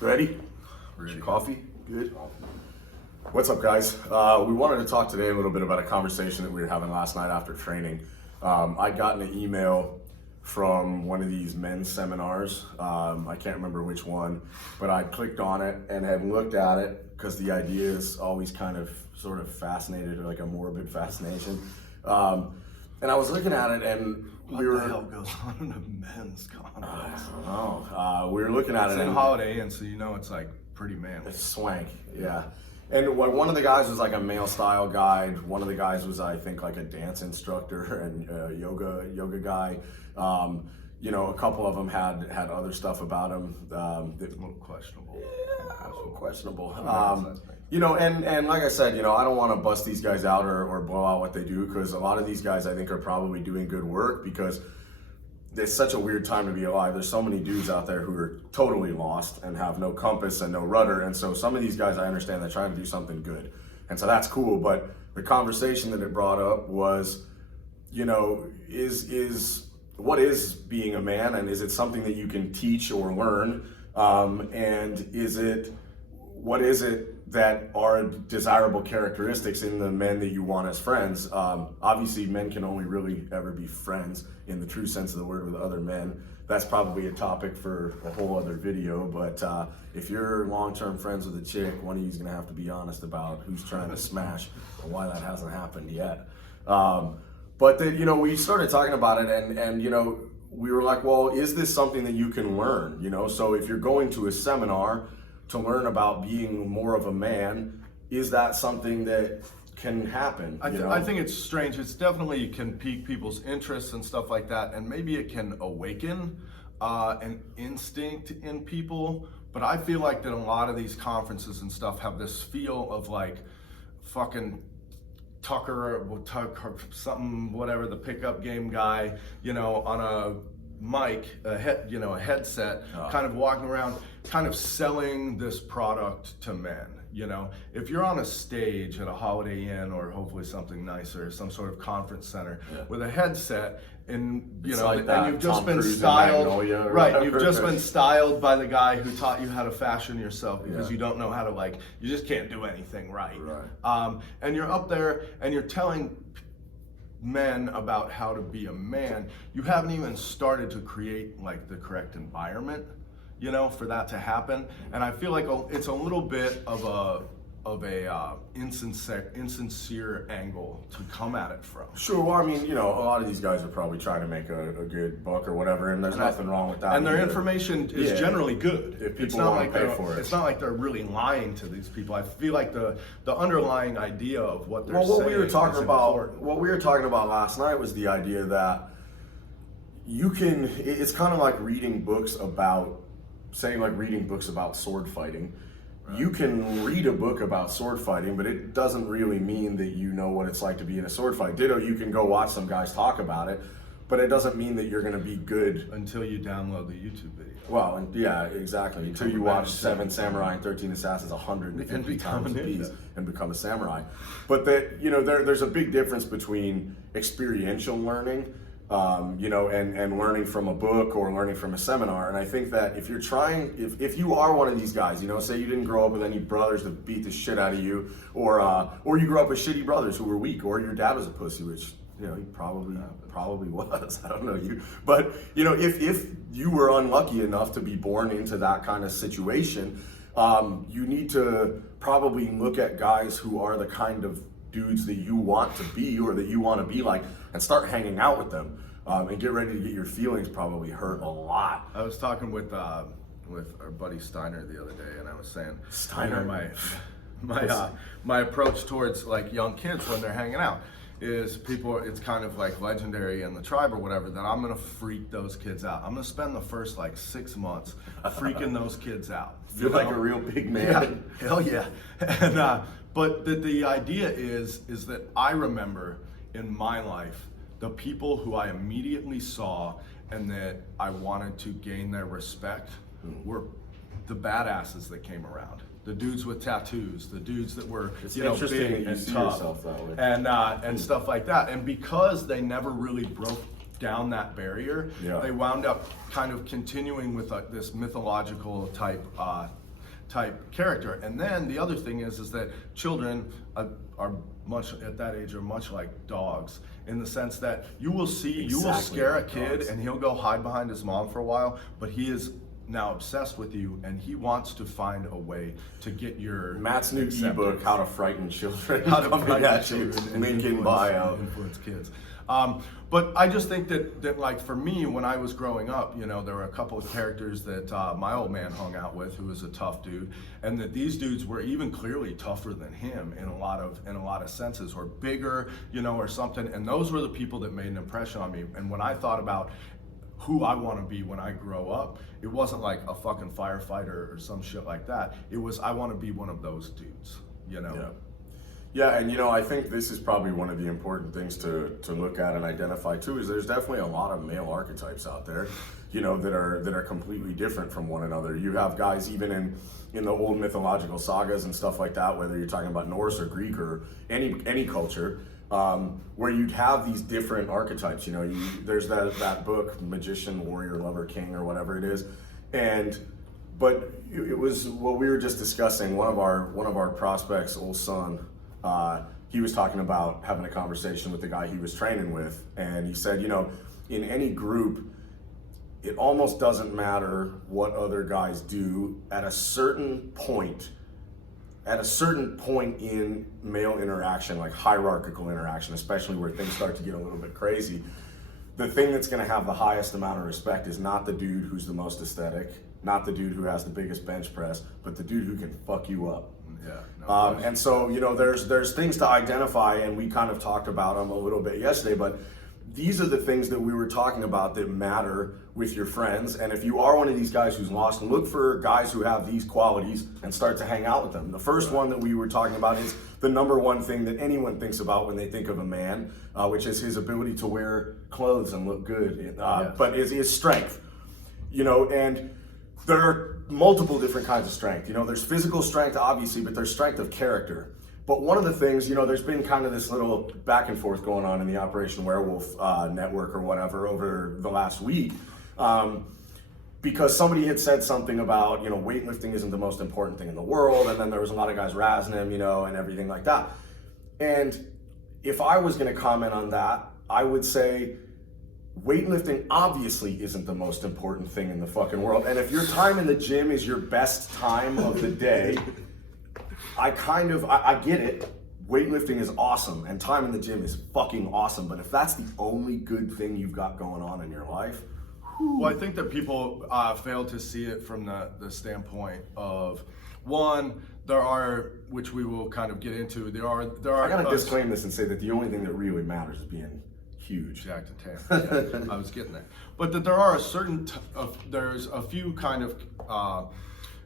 Ready? Ready. Coffee? Good. What's up, guys? We wanted to talk today a little bit about a conversation that we were having last night after training. I'd gotten an email from one of these men's seminars. I can't remember which one, but I clicked on it and had looked at it because the idea is always kind of sort of fascinated, like a morbid fascination. And I was looking at it and What the hell goes on in a men's conference? I don't know. We were looking at It's it. in Holiday Inn, so you know it's like pretty manly. It's swank, yeah. And one of the guys was like a male style guide. One of the guys was, I think, like a dance instructor and yoga guy. You know, a couple of them had other stuff about him. A little questionable. Yeah, a little questionable. You know, and like I said, you know, I don't want to bust these guys out or blow out what they do, because a lot of these guys I think are probably doing good work, because it's such a weird time to be alive. There's so many dudes out there who are totally lost and have no compass and no rudder. And so some of these guys, I understand they're trying to do something good. And so that's cool. But the conversation that it brought up was, you know, what is being a man, and is it something that you can teach or learn? And what is it that are desirable characteristics in the men that you want as friends? Obviously, men can only really ever be friends in the true sense of the word with other men. That's probably a topic for a whole other video, but if you're long-term friends with a chick, one of you's gonna have to be honest about who's trying to smash and why that hasn't happened yet. But then, you know, we started talking about it, and you know, we were like, well, is this something that you can learn? You know, so if you're going to a seminar to learn about being more of a man, is that something that can happen? I think it's strange. It's definitely can pique people's interests and stuff like that, and maybe it can awaken an instinct in people. But I feel like that a lot of these conferences and stuff have this feel of like fucking Tucker something, whatever, the pickup game guy, you know, on a mic, a headset, kind of walking around, kind of selling this product to men. You know, if you're on a stage at a Holiday Inn or hopefully something nicer, some sort of conference center with a headset, and you know, like and you've just Tom been Cruise styled, right? You've whatever. just been styled by the guy who taught you how to fashion yourself, because you don't know how to, you just can't do anything right. And you're up there and you're telling men about how to be a man. You haven't even started to create like the correct environment, you know, for that to happen. And I feel like it's a little bit of a insincere angle to come at it from. Sure. Well, I mean, you know, a lot of these guys are probably trying to make a good buck or whatever, and there's nothing wrong with that. And their either. information is generally good. If people want to pay for it. It's not like they're really lying to these people. I feel like the underlying idea of what they're saying. What we were talking about, important. what we were talking about last night was the idea that you can. It's kind of like reading books about, reading books about sword fighting. You can read a book about sword fighting, but it doesn't really mean that you know what it's like to be in a sword fight. Ditto, you can go watch some guys talk about it, but it doesn't mean that you're going to be good. Until you download the YouTube video. Well, and yeah, exactly. Until you watch 7 Samurai and 13 Assassins 150 times a piece and become a samurai. But that, you know, there's a big difference between experiential learning, you know, and learning from a book or learning from a seminar. And I think that if you're trying, if you are one of these guys, you know, say you didn't grow up with any brothers that beat the shit out of you, or you grew up with shitty brothers who were weak, or your dad was a pussy, which, you know, he probably was. I don't know you, but you know, if you were unlucky enough to be born into that kind of situation, you need to probably look at guys who are the kind of dudes that you want to be, or that you want to be like, and start hanging out with them, and get ready to get your feelings probably hurt a lot. I was talking with our buddy Steiner the other day, and I was saying, Steiner, you know, my approach towards like young kids when they're hanging out is it's kind of like legendary in the tribe or whatever, that I'm gonna freak those kids out. I'm gonna spend the first like 6 months freaking those kids out. Feel like a real big man. Yeah, hell yeah. And but the idea is that I remember in my life the people who I immediately saw and that I wanted to gain their respect were the badasses that came around. The dudes with tattoos, the dudes that were, you know, big and tough, and stuff like that. And because they never really broke down that barrier, they wound up kind of continuing with this mythological type type character. And then the other thing is that children are much at that age are much like dogs, in the sense that you will scare a kid and he'll go hide behind his mom for a while, but he is now obsessed with you and he wants to find a way to get your Matt's new ebook, How to Frighten Children. How to Frighten Children and link in bio. Influence kids. But I just think that like for me, when I was growing up, you know, there were a couple of characters that my old man hung out with, who was a tough dude, and that these dudes were even clearly tougher than him in a lot of senses, or bigger, you know, or something. And those were the people that made an impression on me. And when I thought about who I want to be when I grow up, it wasn't like a fucking firefighter or some shit like that. It was, I want to be one of those dudes, you know? Yeah. Yeah, and you know, I think this is probably one of the important things to look at and identify too, is there's definitely a lot of male archetypes out there, you know, that are completely different from one another. You have guys even in the old mythological sagas and stuff like that, whether you're talking about Norse or Greek or any culture, where you'd have these different archetypes. You know, there's that book, Magician, Warrior, Lover, King, or whatever it is, but it was what we were just discussing. One of our prospects' old son. He was talking about having a conversation with the guy he was training with, and he said, you know, in any group, it almost doesn't matter what other guys do. At a certain point in male interaction, like hierarchical interaction, especially where things start to get a little bit crazy, the thing that's going to have the highest amount of respect is not the dude who's the most aesthetic, not the dude who has the biggest bench press, but the dude who can fuck you up. Yeah. And so, you know, there's things to identify, and we kind of talked about them a little bit yesterday, but these are the things that we were talking about that matter with your friends. And if you are one of these guys who's lost, look for guys who have these qualities and start to hang out with them. The first one that we were talking about is the number one thing that anyone thinks about when they think of a man, which is his ability to wear clothes and look good, but is strength. You know, and there are multiple different kinds of strength. You know, there's physical strength, obviously, but there's strength of character. But one of the things, you know, there's been kind of this little back and forth going on in the Operation Werewolf network or whatever over the last week, because somebody had said something about, you know, weightlifting isn't the most important thing in the world, and then there was a lot of guys razzing him, you know, and everything like that. And if I was going to comment on that, I would say, weightlifting obviously isn't the most important thing in the fucking world. And if your time in the gym is your best time of the day, I get it. Weightlifting is awesome and time in the gym is fucking awesome. But if that's the only good thing you've got going on in your life, well, I think that people fail to see it from the standpoint of, one, there are, which we will kind of get into, there are. I gotta disclaim this and say that the only thing that really matters is being huge. Jack to 10. Yeah, I was getting there. But that there are there's a few kind of,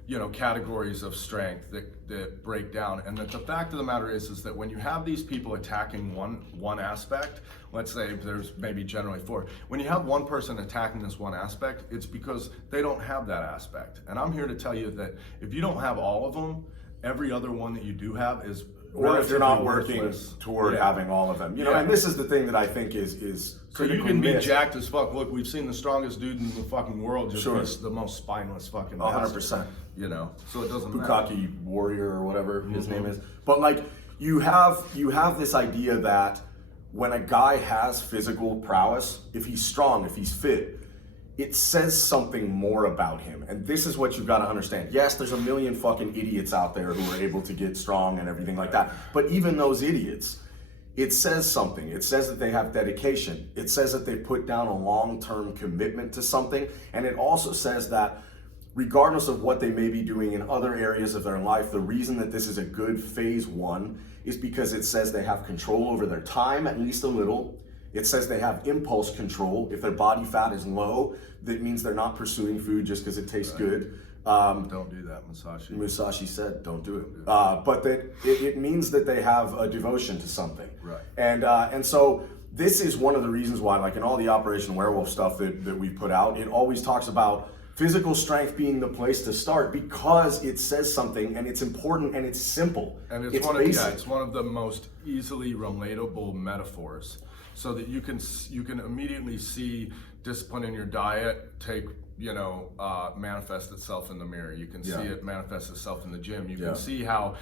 you know, categories of strength that break down. And that the fact of the matter is that when you have these people attacking one aspect, let's say there's maybe generally four, when you have one person attacking this one aspect, it's because they don't have that aspect. And I'm here to tell you that if you don't have all of them, every other one that you do have is, or if you're not working toward having all of them, you know, and this is the thing that I think is so you can be jacked as fuck. Look, we've seen the strongest dude in the fucking world just be the most spineless fucking 100%. You know, so it doesn't matter. Bukaki Warrior or whatever his name is. But like you have this idea that when a guy has physical prowess, if he's strong, if he's fit, it says something more about him. And this is what you've got to understand. Yes, there's a million fucking idiots out there who are able to get strong and everything like that. But even those idiots, it says something. It says that they have dedication. It says that they put down a long-term commitment to something. And it also says that regardless of what they may be doing in other areas of their life, the reason that this is a good phase one is because it says they have control over their time, at least a little. It says they have impulse control. If their body fat is low, that means they're not pursuing food just because it tastes good. Don't do that, Musashi. Musashi said, don't do it. But that it means that they have a devotion to something. Right. And so this is one of the reasons why, like in all the Operation Werewolf stuff that we've put out, it always talks about physical strength being the place to start because it says something and it's important and it's simple. And it's one of the most easily relatable metaphors, so that you can immediately see discipline in your diet take manifest itself in the mirror. You can see Yeah. it manifest itself in the gym. You Yeah. can see how,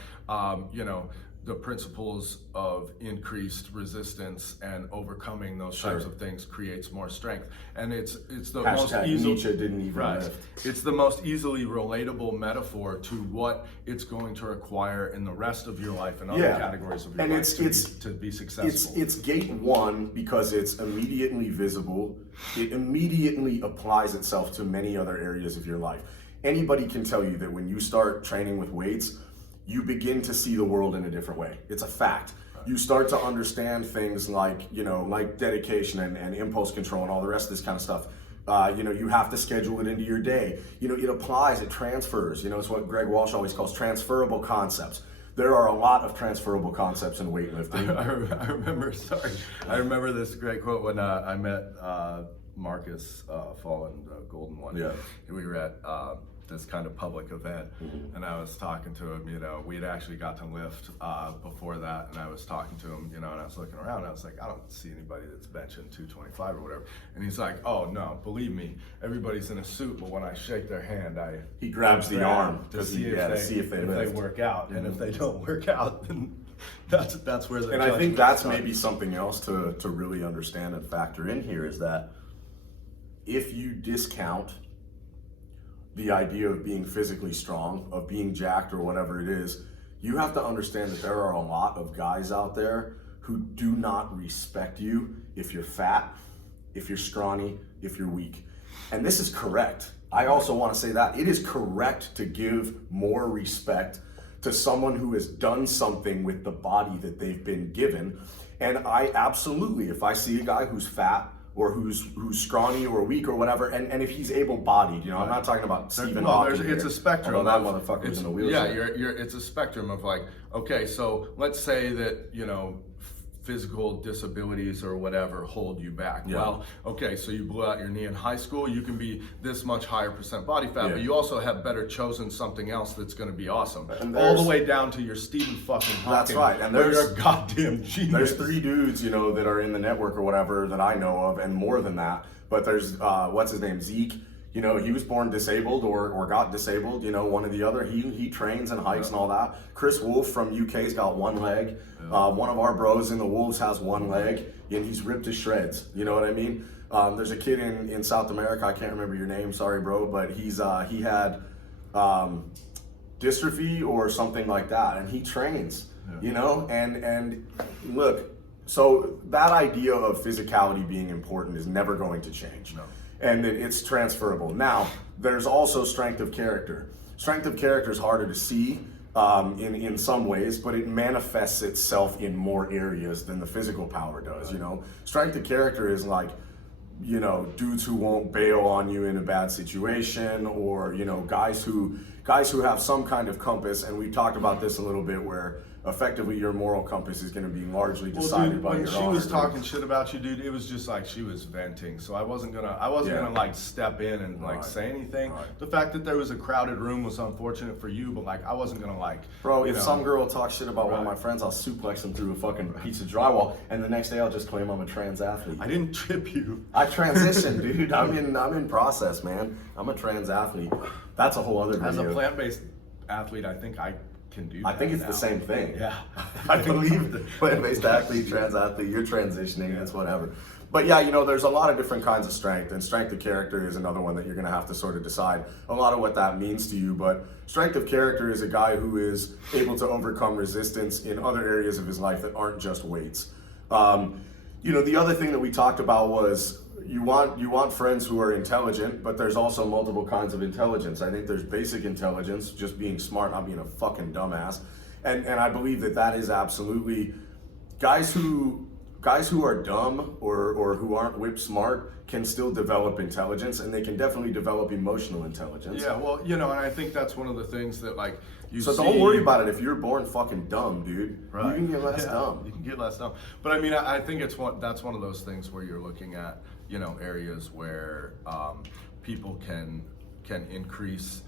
the principles of increased resistance and overcoming those types of things creates more strength. And it's the most Hashtag easily Nietzsche didn't even lift. it's the most easily relatable metaphor to what it's going to require in the rest of your life and other categories of your And life to be successful. It's gate one because it's immediately visible. It immediately applies itself to many other areas of your life. Anybody can tell you that when you start training with weights, you begin to see the world in a different way. It's a fact. You start to understand things like, like dedication and impulse control and all the rest of this kind of stuff. You have to schedule it into your day. It applies, it transfers. It's what Greg Walsh always calls transferable concepts. There are a lot of transferable concepps in weightlifting. I remember this great quote when I met Marcus Fallen, the Golden One. Yeah. We were at this kind of public event, and I was talking to him. We had actually got to lift before that, and I was talking to him, and I was looking around, and I was like, I don't see anybody that's benching 225 or whatever. And he's like, oh no, believe me, everybody's in a suit, but when I shake their hand, he grabs the arm to see if they work out, and if they don't work out, then that's where the and I think that's maybe something else to really understand and factor in here is that if you discount the idea of being physically strong, of being jacked or whatever it is, you have to understand that there are a lot of guys out there who do not respect you if you're fat, if you're scrawny, if you're weak. And this is correct. I also want to say that it is correct to give more respect to someone who has done something with the body that they've been given. And I absolutely, if I see a guy who's fat, or who's scrawny or weak or whatever, and if he's able-bodied, I'm not talking about Stephen Hawking. It's a spectrum. That motherfucker's in a wheelchair. Yeah, it's a spectrum of like, okay, so let's say that physical disabilities or whatever hold you back. Yeah. Well, okay, so you blew out your knee in high school, you can be this much higher percent body fat, but you also have better chosen something else that's going to be awesome. All the way down to your Stephen fucking Hawking. That's right. And you're a goddamn genius. There's 3 dudes, that are in the network or whatever that I know of, and more than that. But there's, what's his name, Zeke. He was born disabled or got disabled, one or the other. He trains and hikes and all that. Chris Wolf from UK's got 1 leg. One of our bros in the Wolves has 1 leg, and he's ripped to shreds. You know what I mean? There's a kid in South America, I can't remember your name, sorry bro, but he had dystrophy or something like that, and he trains, and look, so that idea of physicality being important is never going to change. No. And it's transferable. Now, there's also strength of character. Strength of character is harder to see in some ways, but it manifests itself in more areas than the physical power does, Strength of character is like, dudes who won't bail on you in a bad situation, or, guys who have some kind of compass, and we talked about this a little bit where effectively your moral compass is going to be largely decided by your when she was talking shit about you, dude, it was just like she was venting. So I wasn't gonna like step in and like say anything. Right. The fact that there was a crowded room was unfortunate for you, but like I wasn't gonna like. Bro, if some girl talks shit about one of my friends, I'll suplex him through a fucking piece of drywall, and the next day I'll just claim I'm a trans athlete. I didn't trip you. I transitioned, dude. I'm in process, man. I'm a trans athlete. That's a whole other video. As a plant-based athlete, I think I can do that. I think it's now. the same thing. Yeah. I believe that plant-based athlete, trans athlete, you're transitioning, it's whatever. But yeah, there's a lot of different kinds of strength, and strength of character is another one that you're gonna have to sort of decide a lot of what that means to you. But strength of character is a guy who is able to overcome resistance in other areas of his life that aren't just weights. The other thing that we talked about was you want friends who are intelligent, but there's also multiple kinds of intelligence. I think there's basic intelligence, just being smart, not being a fucking dumbass. And I believe that is absolutely guys who are dumb or who aren't whip smart can still develop intelligence, and they can definitely develop emotional intelligence. Yeah, well, and I think that's one of the things that like don't worry about it if you're born fucking dumb, dude. Right. You can get less dumb. You can get less dumb. But I mean, I think that's one of those things where you're looking at, areas where people can increase,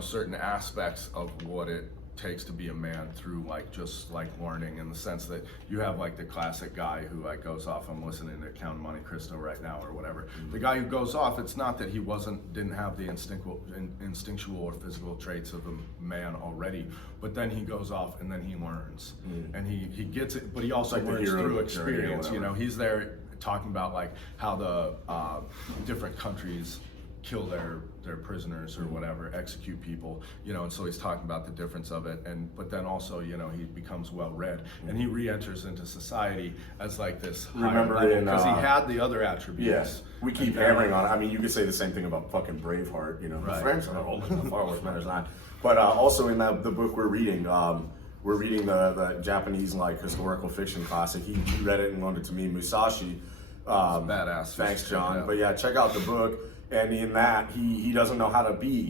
certain aspects of what it takes to be a man through like just like learning, in the sense that you have like the classic guy who like goes off. I'm listening to Count of Monte Cristo right now or whatever. The guy who goes off, it's not that he didn't have the instinctual or physical traits of a man already, but then he goes off and then he learns, and he gets it, but he also like learns through experience. You know, he's there talking about like how the different countries kill their prisoners or whatever, execute people, you know, and so he's talking about the difference of it, but then also, you know, he becomes well read, and he re-enters into society as like this because he had the other attributes. Yes, we keep hammering on it. I mean, you could say the same thing about fucking Braveheart, you know, the French are old, far worse matters not. But also in the book we're reading the Japanese like historical fiction classic. He read it and loaned it to me, Musashi. Badass. Thanks, John. Yeah. But yeah, check out the book. And in that, he doesn't know how to be.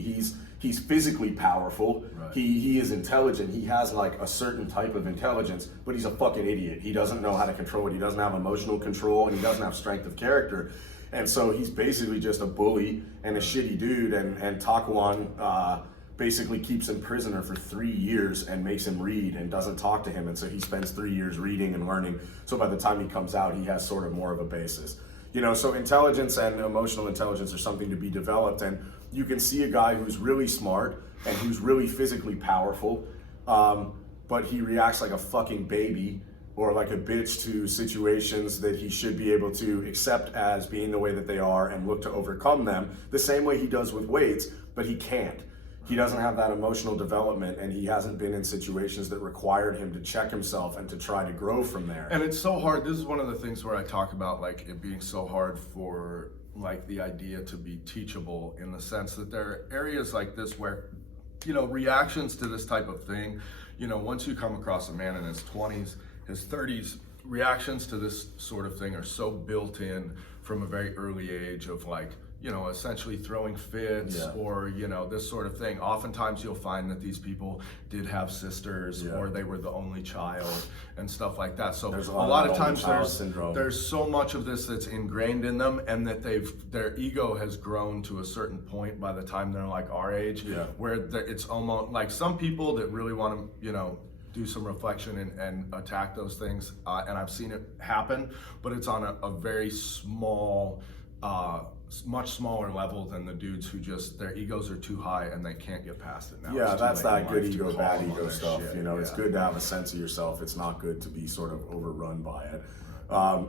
He's physically powerful. Right. He is intelligent. He has like a certain type of intelligence, but he's a fucking idiot. He doesn't know how to control it. He doesn't have emotional control, and he doesn't have strength of character. And so he's basically just a bully and a shitty dude. And Takuan basically keeps him prisoner for 3 years and makes him read and doesn't talk to him. And so he spends 3 years reading and learning. So by the time he comes out, he has sort of more of a basis. You know, so intelligence and emotional intelligence are something to be developed, and you can see a guy who's really smart and who's really physically powerful, but he reacts like a fucking baby or like a bitch to situations that he should be able to accept as being the way that they are and look to overcome them the same way he does with weights, but he can't. He doesn't have that emotional development, and he hasn't been in situations that required him to check himself and to try to grow from there. And it's so hard. This is one of the things where I talk about like it being so hard for like the idea to be teachable, in the sense that there are areas like this where, you know, reactions to this type of thing, you know, once you come across a man in his 20s, his 30s, reactions to this sort of thing are so built in from a very early age of like, you know, essentially throwing fits or, you know, this sort of thing. Oftentimes you'll find that these people did have sisters or they were the only child and stuff like that. So there's a lot of times syndrome. There's so much of this that's ingrained in them, and that their ego has grown to a certain point by the time they're like our age, where it's almost like some people that really want to, you know, do some reflection and attack those things. And I've seen it happen, but it's on a very small, much smaller level than the dudes who just, their egos are too high and they can't get past it now. Yeah, that's that good ego, bad ego stuff. You know, it's good to have a sense of yourself. It's not good to be sort of overrun by it.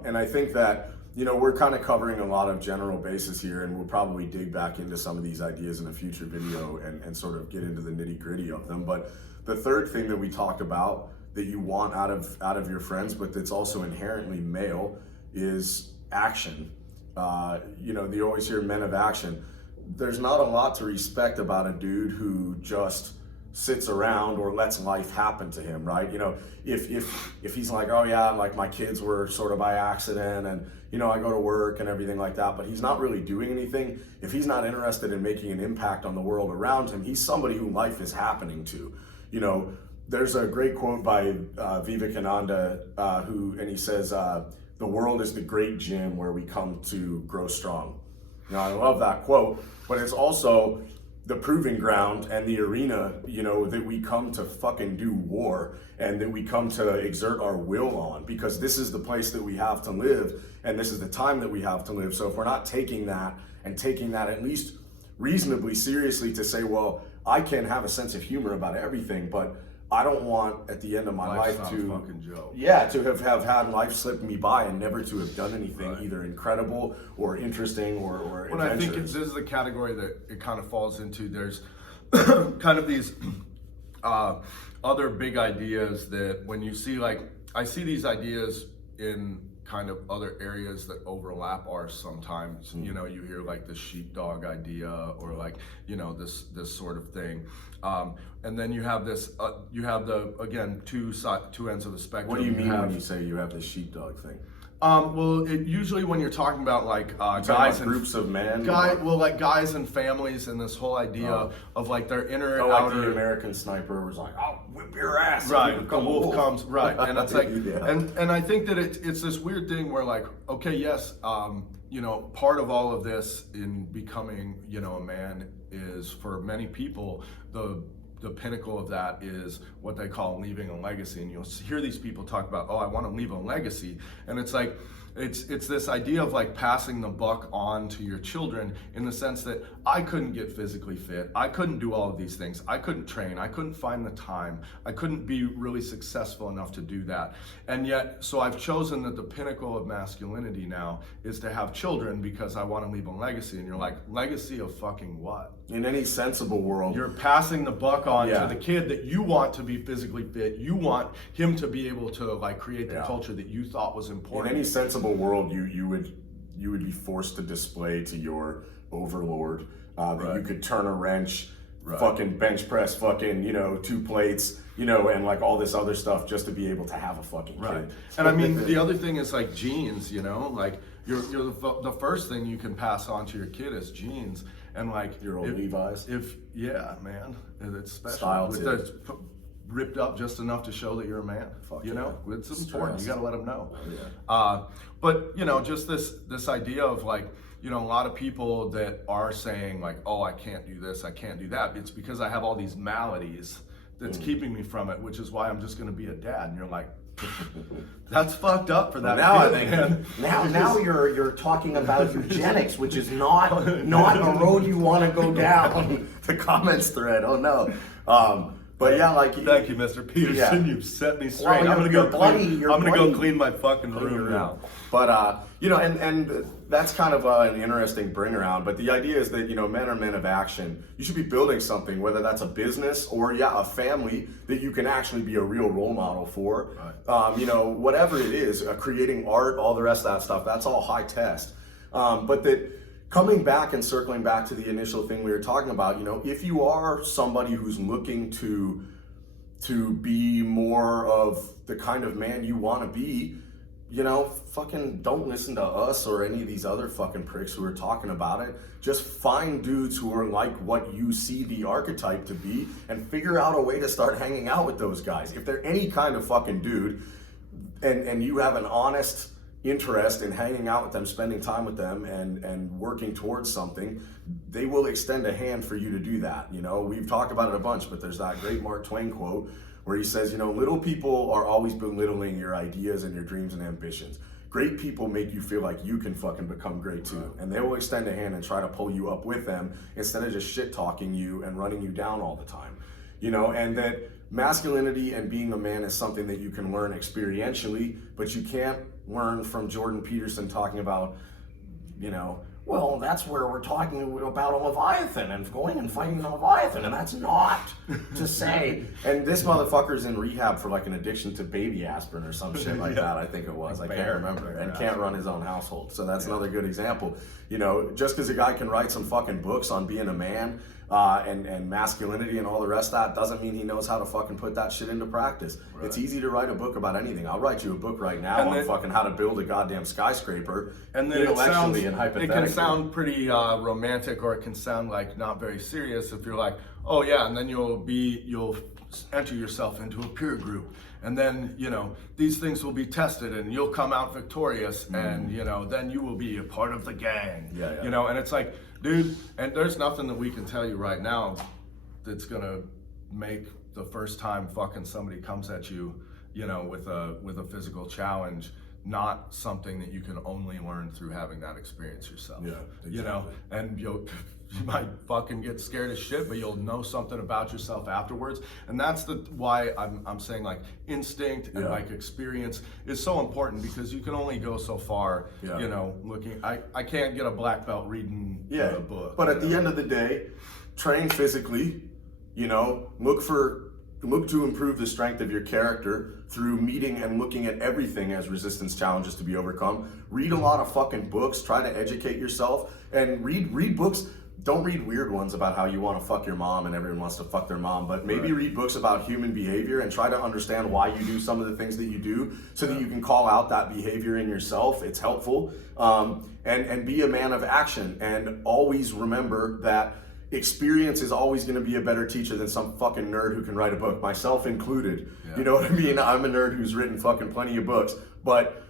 And I think that, you know, we're kind of covering a lot of general bases here, and we'll probably dig back into some of these ideas in a future video and sort of get into the nitty gritty of them. But the third thing that we talked about that you want out of your friends, but that's also inherently male, is action. You know, you always hear men of action. There's not a lot to respect about a dude who just sits around or lets life happen to him, right? You know, if he's like, oh yeah, like my kids were sort of by accident, and you know, I go to work and everything like that, but he's not really doing anything. If he's not interested in making an impact on the world around him, he's somebody who life is happening to. You know, there's a great quote by Vivekananda, and he says, the world is the great gym where we come to grow strong. Now, I love that quote, but it's also the proving ground and the arena, you know, that we come to fucking do war and that we come to exert our will on, because this is the place that we have to live and this is the time that we have to live. So if we're not taking that at least reasonably seriously to say, well, I can have a sense of humor about everything, but I don't want at the end of my life to have had life slip me by and never to have done anything either incredible or interesting or adventurous. I think this is the category that it kind of falls into. There's kind of these other big ideas that when you see, like, I see these ideas in kind of other areas that overlap ours sometimes. You know, you hear like the sheepdog idea or like, you know, this sort of thing. And then you have this, you have the, again, two ends of the spectrum. What do you mean when you say you have this sheepdog thing? Well, usually when you're talking about like guys and groups of men, like guys and families, and this whole idea of like their inner and outer. Like the American Sniper was like, "I'll whip your ass." Right, the wolf comes. Right, and it's like, and I think that it's this weird thing where like, okay, yes, you know, part of all of this in becoming, you know, a man is for many people the the pinnacle of that is what they call leaving a legacy. And you'll hear these people talk about, oh, I want to leave a legacy. And it's like, it's this idea of like passing the buck on to your children, in the sense that I couldn't get physically fit, I couldn't do all of these things, I couldn't train, I couldn't find the time, I couldn't be really successful enough to do that. And yet, so I've chosen that the pinnacle of masculinity now is to have children because I want to leave a legacy. And you're like, legacy of fucking what? In any sensible world, You're passing the buck on Yeah. to the kid that you want to be physically fit. You want him to be able to like create the Yeah. culture that you thought was in important. any sensible world, you would be forced to display to your overlord that Right. you could turn a wrench, Right. fucking bench press, fucking 2 plates, and like all this other stuff just to be able to have a fucking Right. kid. And I mean, the other thing is like genes, like you're the first thing you can pass on to your kid is genes. And like Your old Levi's. Yeah, man, it's special. Style With too. the- ripped up just enough to show that you're a man. Fuck you yeah. know, it's important. You Stress. got to let them know. Yeah. But just this idea of like, a lot of people that are saying like, oh, I can't do this, I can't do that. It's because I have all these maladies that's keeping me from it, which is why I'm just going to be a dad. And you're like, that's fucked up for that. Now I kid, think- man. Now you're talking about eugenics, which is not a road you want to go down. The comments thread. Oh no. But yeah, like Thank you, Mr. Peterson. Yeah. You've set me straight. Well, I'm gonna you're go bloody- clean. you're I'm gonna go bloody. clean my fucking your room room. now. But and that's kind of an interesting bring around. But the idea is that men are men of action. You should be building something, whether that's a business or a family that you can actually be a real role model for. Right. Whatever it is, creating art, all the rest of that stuff. That's all high test. But that coming back and circling back to the initial thing we were talking about. If you are somebody who's looking to be more of the kind of man you want to be, fucking don't listen to us or any of these other fucking pricks who are talking about it. Just find dudes who are like what you see the archetype to be and figure out a way to start hanging out with those guys. If they're any kind of fucking dude and you have an honest interest in hanging out with them, spending time with them and working towards something, they will extend a hand for you to do that. We've talked about it a bunch, but there's that great Mark Twain quote where he says, little people are always belittling your ideas and your dreams and ambitions. Great people make you feel like you can fucking become great too. And they will extend a hand and try to pull you up with them instead of just shit talking you and running you down all the time. And that masculinity and being a man is something that you can learn experientially, but you can't learn from Jordan Peterson talking about, Well, that's where we're talking about a Leviathan and going and fighting a Leviathan, and that's not to say. and this motherfucker's in rehab for like an addiction to baby aspirin or some shit like that, I think it was. I can't remember. And can't run his own household. So that's another good example. Just because a guy can write some fucking books on being a man and masculinity and all the rest of that doesn't mean he knows how to fucking put that shit into practice. Right. It's easy to write a book about anything. I'll write you a book right now And on then- fucking how to build a goddamn skyscraper And then it intellectually and hypothetically. can sound pretty romantic, or it can sound like not very serious if you're like, oh yeah, and then you'll enter yourself into a peer group, and then these things will be tested, and you'll come out victorious, and then you will be a part of the gang. Yeah. And it's like, dude, and there's nothing that we can tell you right now that's gonna make the first time fucking somebody comes at you, with a physical challenge, not something that you can only learn through having that experience yourself. Yeah, exactly. And you might fucking get scared as shit, but you'll know something about yourself afterwards. And that's why I'm saying like instinct and like experience is so important, because you can only go so far, looking. I can't get a black belt reading a book. But at the end of the day, train physically, look to improve the strength of your character through meeting and looking at everything as resistance challenges to be overcome. Read a lot of fucking books, try to educate yourself, and read books. Don't read weird ones about how you want to fuck your mom and everyone wants to fuck their mom, but maybe read books about human behavior and try to understand why you do some of the things that you do so that you can call out that behavior in yourself. It's helpful. And be a man of action, and always remember that experience is always going to be a better teacher than some fucking nerd who can write a book, myself included. Yeah. You know what I mean? I'm a nerd who's written fucking plenty of books, but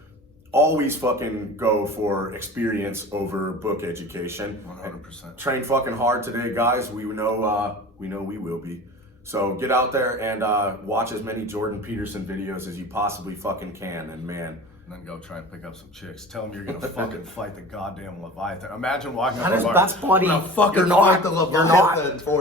always fucking go for experience over book education. 100%. Train fucking hard today, guys. We know we will be. So get out there and watch as many Jordan Peterson videos as you possibly fucking can. And man, And then go try and pick up some chicks. Tell them you're gonna fucking fight the goddamn Leviathan. Imagine walking up That to is, a bar. that's bloody. "I'm gonna fucking You're not. fight the You're not. Leviathan for